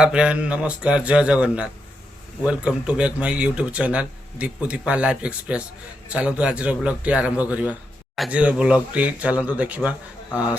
हाय friend, नमस्कार, जय Jagannath. Welcome to back my YouTube channel Deepu Deepa life express. चलतु आज ब्लॉग टी आरंभ करवा। आज ब्लॉग टी चलतु देखा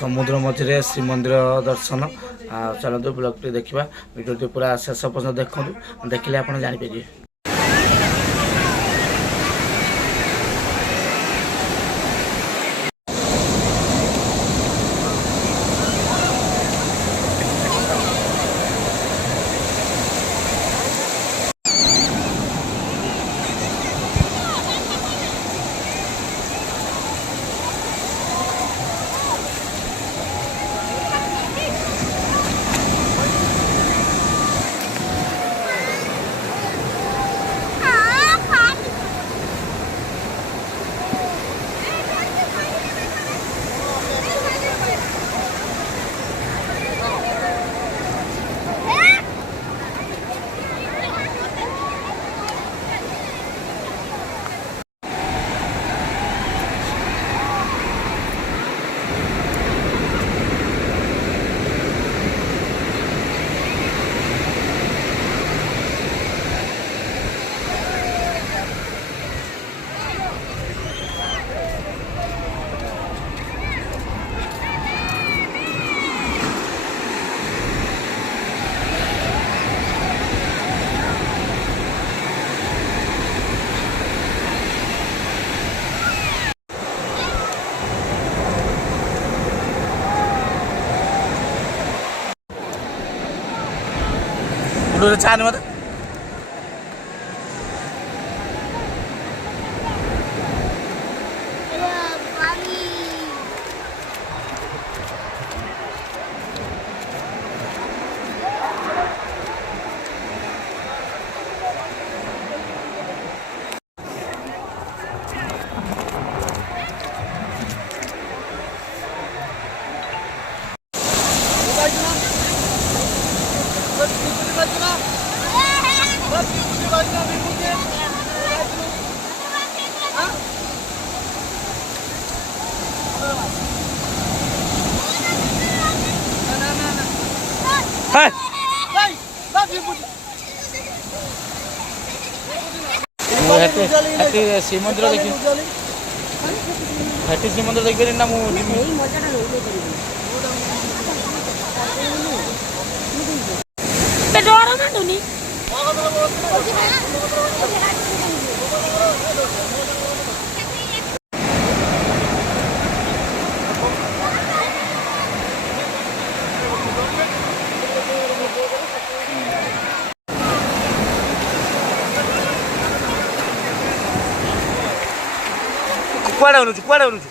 समुद्र मझे श्रीमंदिर दर्शन। चलतु ब्लॉग टी देखा। वीडियो टी पूरा शेष पर्यटन देखूँ, देखिले आप जानीपर। छान मत श्रीमंदिर देखी श्रीमंदिर देखिए ना कुआडे उनुछु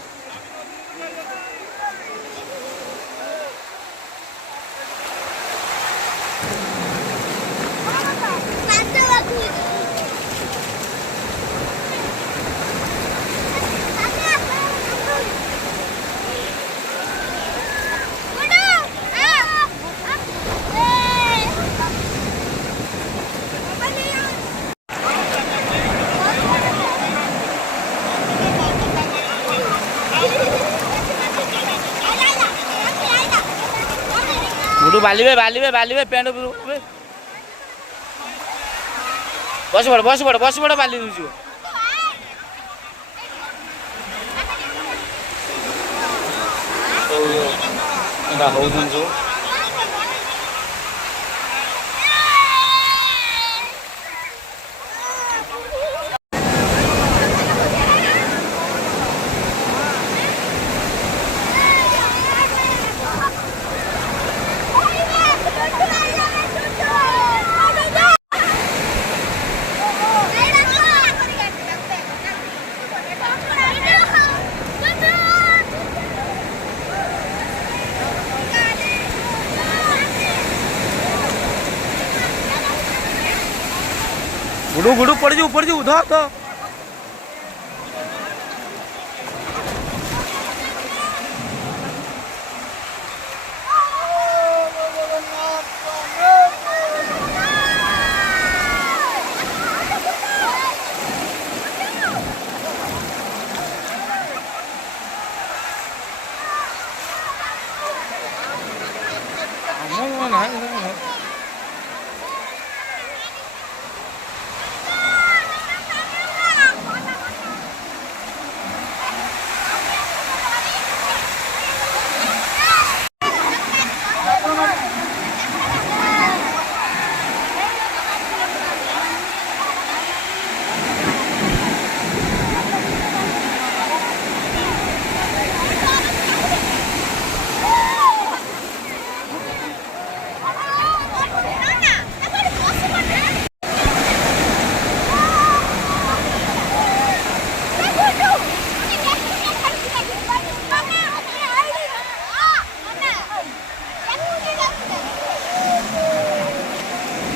गुडू बालिबे पेंट बस पड़ बाली दूसरी हो गुडू पड़ जाऊ धर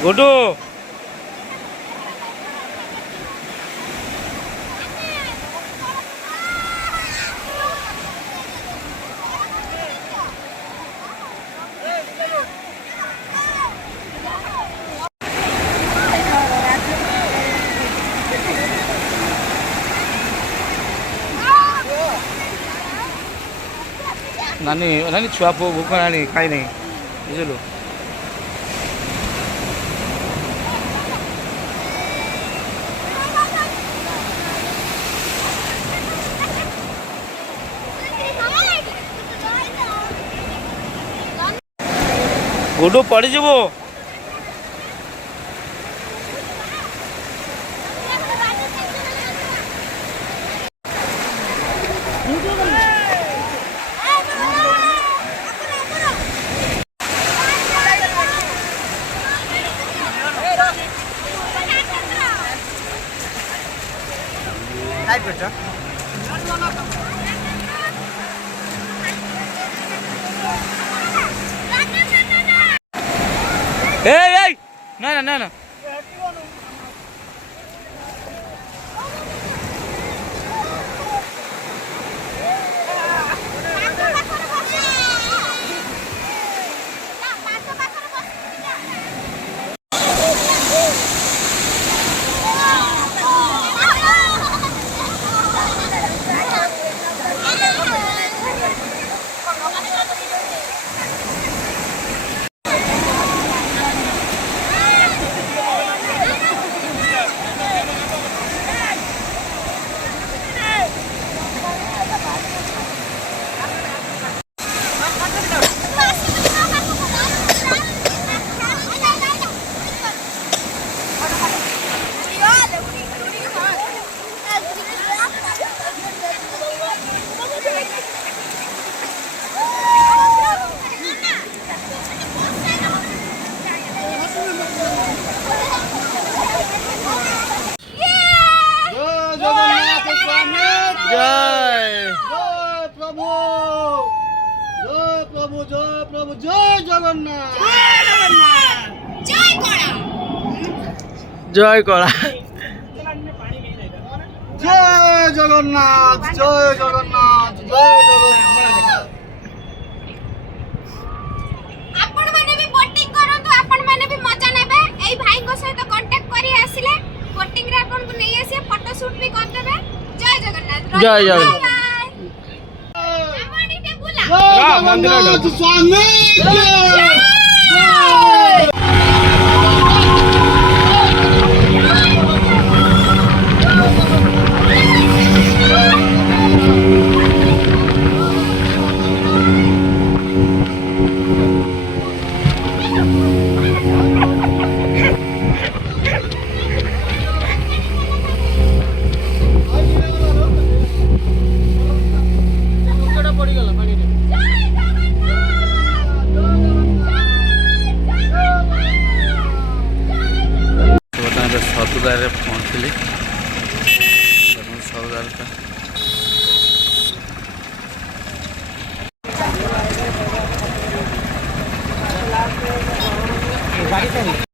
गुडू नानी नानी छुआ पुओ भूख ना खाई नहीं बुझलु गुडू पड़ी जीवो ए ना ना ना ना जय कला जय जगन्नाथ जय जगन्नाथ जय जगन्नाथ आपण माने भी बोटिंग करंतु आपण माने भी मजा नेबे एई भाई को सहित कांटेक्ट करी आसिले बोटिंग रे आपण को नै आसे फोटो शूट भी कर देबे जय जगन्नाथ जय जगन्नाथ हमनी के बुला मंदिर स्वामी जय सतुदारे पहुँचली सतुदार गाड़ी